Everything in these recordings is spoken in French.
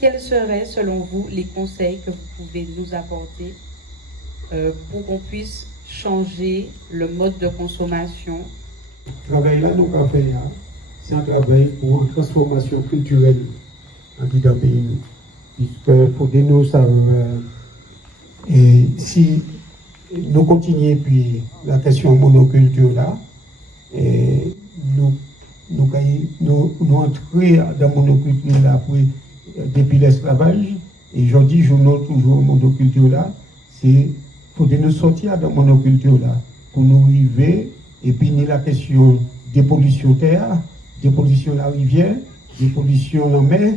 quels seraient, selon vous, les conseils que vous pouvez nous apporter pour qu'on puisse changer le mode de consommation? Le travail là, nous avons fait, c'est un travail pour une transformation culturelle dans le pays. Puisque pour nous, ça, et si nous continuons puis la question monoculture là, et nous entrer dans la monoculture là depuis l'esclavage, et je dis, je note toujours monoculture là, c'est pour nous sortir de la monoculture là, pour nous arriver, et puis ni la question des pollutions terre, des pollutions la rivière, des pollutions la mer,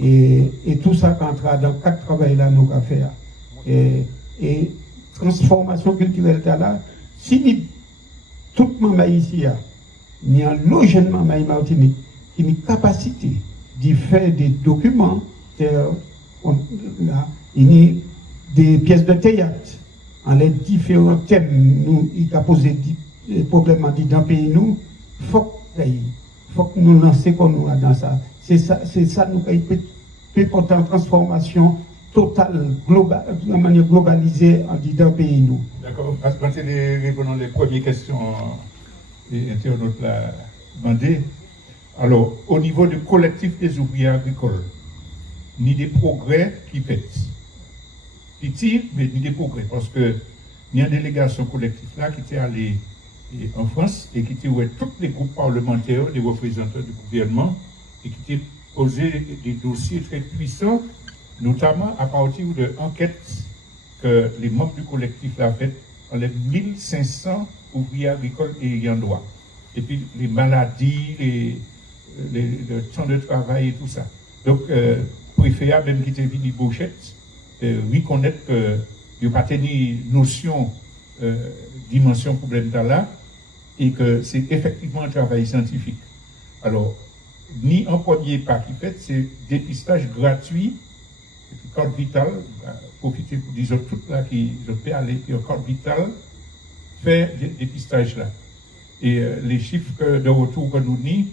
et tout ça qui entre dans quatre travail là nous avons fait. Et transformation culturelle là, si tout le monde ici, il y a un logement Martinique qui a une capacité de faire des documents, il y a des pièces de théâtre, en les différents thèmes, nous, il a posé des problèmes dans le pays, nous, il faut que nous lancions comme nous dans ça. C'est ça nous peut porter en transformation totale, globale, de manière globalisée dans le pays, nous. D'accord. Quand répondons les premières questions, les internautes l'ont demandé. Alors, au niveau du collectif des ouvriers agricoles, ni des progrès qui fait. Petit, mais ni des progrès. Parce que il y a une délégation collective là qui était allée en France et qui était où tous les groupes parlementaires, les représentants du gouvernement, et qui étaient posé des dossiers très puissants, notamment à partir de enquêtes que les membres du collectif l'ont faites dans les 1500 ouvriers agricoles et ayant droit. Et puis les maladies, le temps de travail et tout ça. Donc, préférable même qui était venu Bouchette, reconnaître qu'il n'y a pas tenu notion dimension problème là et que c'est effectivement un travail scientifique. Alors, ni en premier pas qui fait, c'est dépistage gratuit, et puis corde vitale, profiter pour dire tout là qui peut aller, puis en corde vitale, faire des dépistages là. Et les chiffres de retour que nous n'y,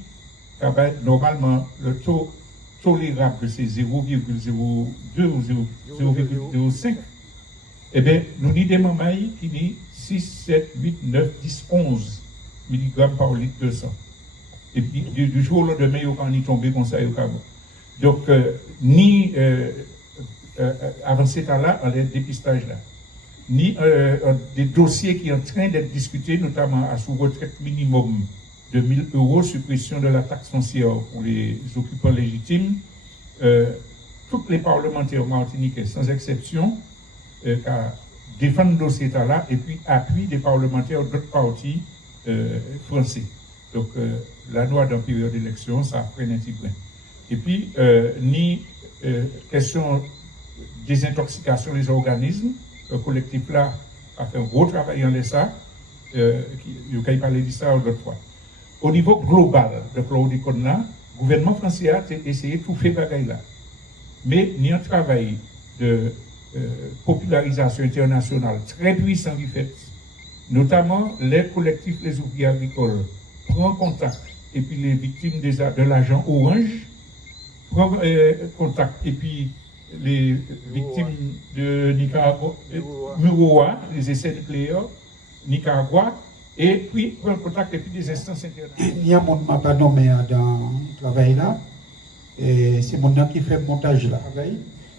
normalement, le taux tolérable, c'est 0,02 ou 0,05. Eh bien, nous n'y des mamailles qui n'y 6, 7, 8, 9, 10, 11 mg par litre de sang. Et puis, du jour au lendemain, on y tombé comme ça, donc, ni avant cet temps-là, on a des dépistages là, ni des dossiers qui sont en train d'être discutés, notamment à sous-retraite minimum de 1 000 €, suppression de la taxe foncière pour les occupants légitimes. Tous les parlementaires martiniquais, sans exception, défendent le dossier là, et puis appuient des parlementaires d'autres partis français. Donc, la loi d'un période d'élection, ça freine un petit peu. Et puis, ni question désintoxication des organismes, le collectif là a fait un gros travail en ça, il a parlé de ça l'autre fois. Au niveau global de Claudicone là, le gouvernement français a essayé de tout faire bagaille là. Mais il y a un travail de popularisation internationale très puissant qui fait, notamment les collectifs, les ouvriers agricoles, prennent contact, et puis les victimes de l'agent Orange prennent contact, et puis les victimes de Nicaragua, Muroa, les essais nucléaires, Nicaragua, et puis prennent contact, et puis des instances internationales. Il y a un monde qui m'a pas nommé dans le travail là, et c'est mon nom qui fait le montage là.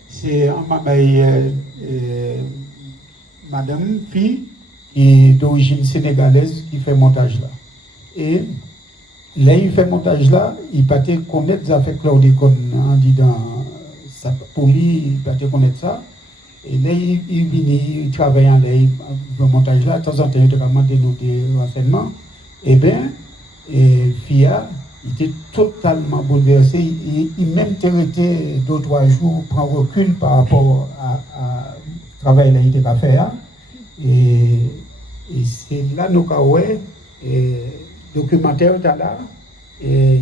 C'est un madame, fille, qui est d'origine sénégalaise qui fait le montage là. Et là, il fait le montage là, il peut connaître ça avec Claudicone, on dit dans sa poli, il peut connaître ça. Et là, il vient, il travaille en le montage là, de temps en temps, il a demandé nous des renseignements. Eh bien, Fia, il était totalement bouleversé, il même été 2 ou 3 jours, prend recul par rapport à travail là, il a fait. Et c'est là, nous avons documentaire là, et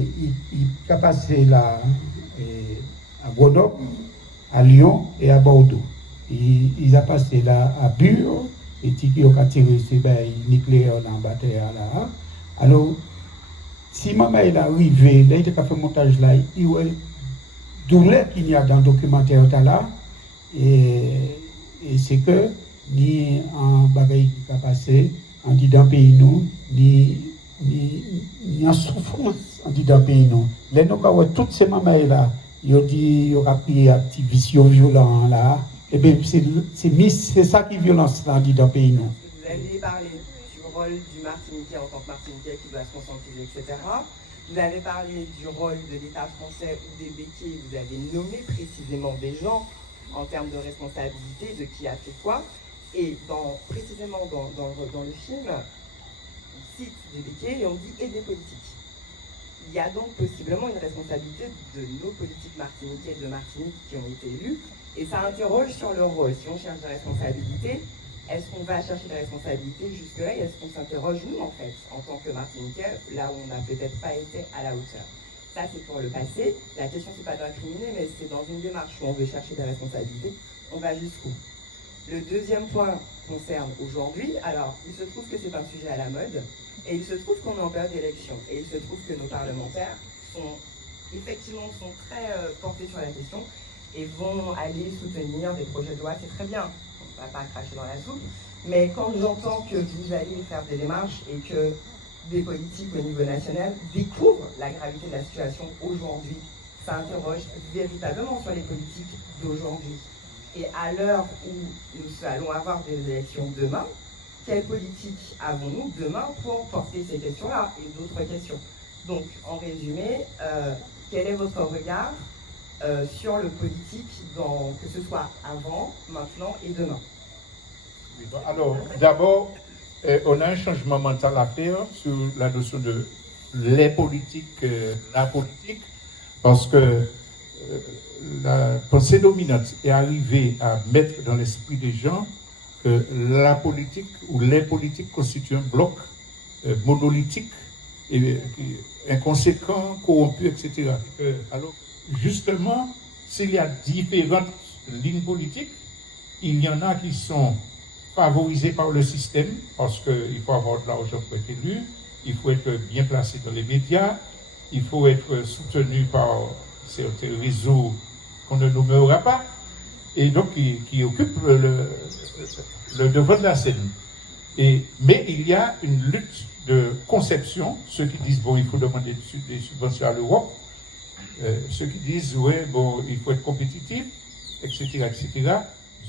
il a passé là à Grenoble, à Lyon et à Bordeaux. Il a passé là à Bure, et il a tiré ce nucléaire dans la bataille là. Alors, si maman est arrivé, là il a fait montage là, il douleur qu'il y a dans le documentaire là, et c'est que ni en bagaille qui a passé, en dit dans le pays nous, ni en souffrance, en dit dans le pays nous. Les nous toutes ces mamans là, ils ont dit, ils ont pris activistes violents là, et bien c'est ça qui est violence là, en dit dans le pays nous. Vous avez parlé du rôle du Martiniquais en tant que Martiniquais qui doit se conscientiser, etc. Vous avez parlé du rôle de l'État français ou des béquilles, vous avez nommé précisément des gens en termes de responsabilité, de qui a fait quoi. Et précisément dans le film, on cite des béquilles et on dit et des politiques. Il y a donc possiblement une responsabilité de nos politiques martiniquais de Martinique qui ont été élus. Et ça interroge sur leur rôle. Si on cherche des responsabilités, est-ce qu'on va chercher des responsabilités jusque-là et est-ce qu'on s'interroge, nous, en fait, en tant que Martiniquais, là où on n'a peut-être pas été à la hauteur? Ça, c'est pour le passé. La question, c'est pas d'incriminer, mais c'est dans une démarche où on veut chercher des responsabilités. On va jusqu'où? Le deuxième point concerne aujourd'hui. Alors, il se trouve que c'est un sujet à la mode et il se trouve qu'on est en période d'élection. Et il se trouve que nos parlementaires sont très portés sur la question et vont aller soutenir des projets de loi. C'est très bien. On ne va pas cracher dans la soupe. Mais quand j'entends que vous allez faire des démarches et que des politiques au niveau national découvrent la gravité de la situation aujourd'hui, ça interroge véritablement sur les politiques d'aujourd'hui. Et à l'heure où nous allons avoir des élections demain, quelle politique avons-nous demain pour porter ces questions-là et d'autres questions? Donc, en résumé, quel est votre regard sur le politique, que ce soit avant, maintenant et demain? Alors, d'abord, on a un changement mental à faire sur la notion de les politiques, la politique, parce que la pensée dominante est arrivée à mettre dans l'esprit des gens que la politique ou les politiques constituent un bloc monolithique, et, inconséquent, corrompu, etc. Alors, justement, s'il y a différentes lignes politiques, il y en a qui sont favorisées par le système, parce qu'il faut avoir de l'argent pour être élu, il faut être bien placé dans les médias, il faut être soutenu par certains réseaux qu'on ne nommera pas, et donc qui occupent le devant de la scène. Mais il y a une lutte de conception, ceux qui disent, bon, il faut demander des subventions à l'Europe, ceux qui disent, ouais, bon, il faut être compétitif, etc., etc.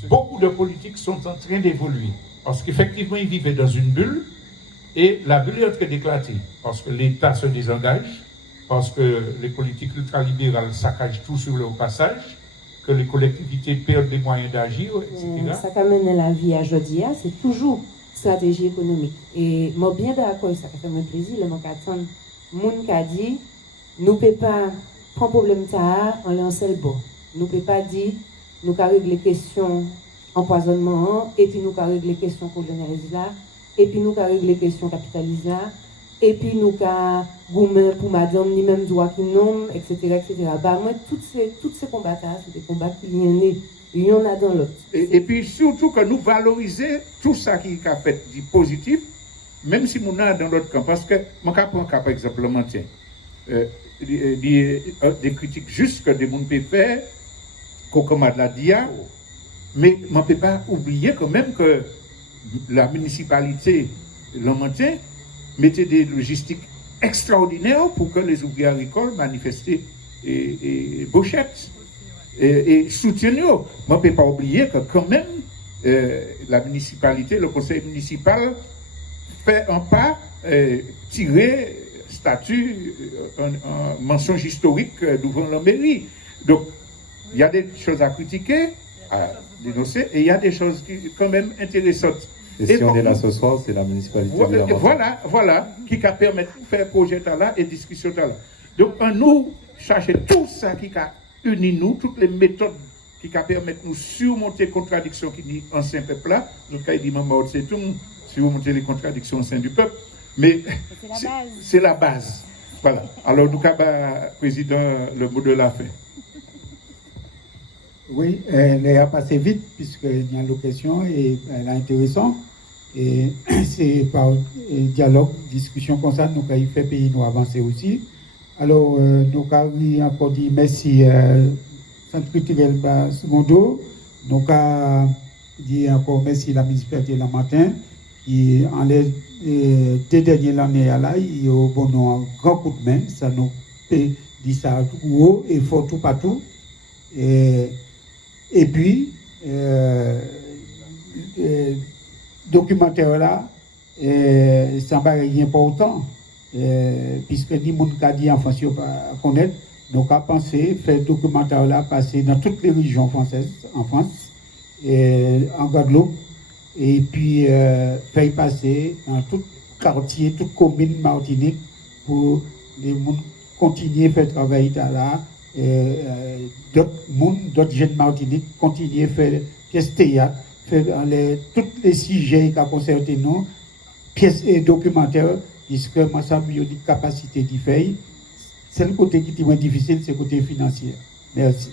Beaucoup de politiques sont en train d'évoluer, parce qu'effectivement, ils vivaient dans une bulle, et la bulle est en train d'éclater, parce que l'État se désengage, parce que les politiques ultralibérales saccagent tout sur leur passage, que les collectivités perdent les moyens d'agir, etc. Ça qu'amène la vie à Jodia, c'est toujours stratégie économique. Et moi, bien d'accord, ça fait plaisir, le manque attendre. Moun a dit, nous ne pouvons pas prendre problème ça en lançant le bon. Nous ne pouvons pas dire, nous avons réglé les questions empoisonnement, et puis nous avons réglé les questions colonialisées là, et puis nous avons réglé les questions capitalisées là, et puis nous avons gourmand pour madame, ni même droit qui nomme, etc., etc. Bah, moi, toutes ces combats-là, c'est des combats qui viennent, il y en a dans l'autre. Et puis surtout que nous valoriser tout ça qui a fait du positif, même si nous sommes dans l'autre camp. Parce que, mon cas, par exemple, le maintien, des critiques justes que des gens peuvent faire, comme de la DIA, mais on ne peut pas oublier quand même que la municipalité, le maintien, mettait des logistiques extraordinaires pour que les ouvriers agricoles manifestent et Bochette et soutiennent. On ne peut pas oublier que quand même la municipalité, le conseil municipal fait un pas, tirer statut, un mensonge historique devant la mairie. Donc, il y a des choses à critiquer, à dénoncer, et il y a des choses qui quand même intéressantes. Et si on est là ce soir, c'est la municipalité de la voilà, qui permet de faire projet là et discussion là. Donc, nous chercher tout ça qui a uni nous, toutes les méthodes qui permettent de nous surmonter les contradictions qui dit ancien peuple là. Donc, il dit Mao Tse-tung, surmonter les contradictions au sein du peuple. Mais c'est la base. Voilà. Alors, nous avons, président, le mot de la fin. Oui, elle a passé vite puisqu'il y a l'occasion et elle est intéressante. Et c'est par dialogue, discussion comme ça, nous avons fait pays nous avancer aussi. Alors, nous avons encore dit merci Centre culturel Secondo. Nous avons dit encore merci à la municipalité de la Matin. Et en les deux dernières années, il y a un grand coup de main. Ça nous peut dire ça tout haut et fort tout partout. Et puis, documentaire là, ça ne va rien pas autant. Puisque ni mon cas dit en France, pas connaître, donc à penser faire documentaire là passer dans toutes les régions françaises en France et en Guadeloupe et puis faire passer dans tout quartier, toute commune Martinique pour les gens continuer à faire travail là, d'autres jeunes Martinique continuer à faire pièces théâtre, faire tous les sujets qui concernent nous, pièces et documentaires. Puisque moi, ça me dit capacité d'y faire. C'est le côté qui est moins difficile, c'est le côté financier. Merci.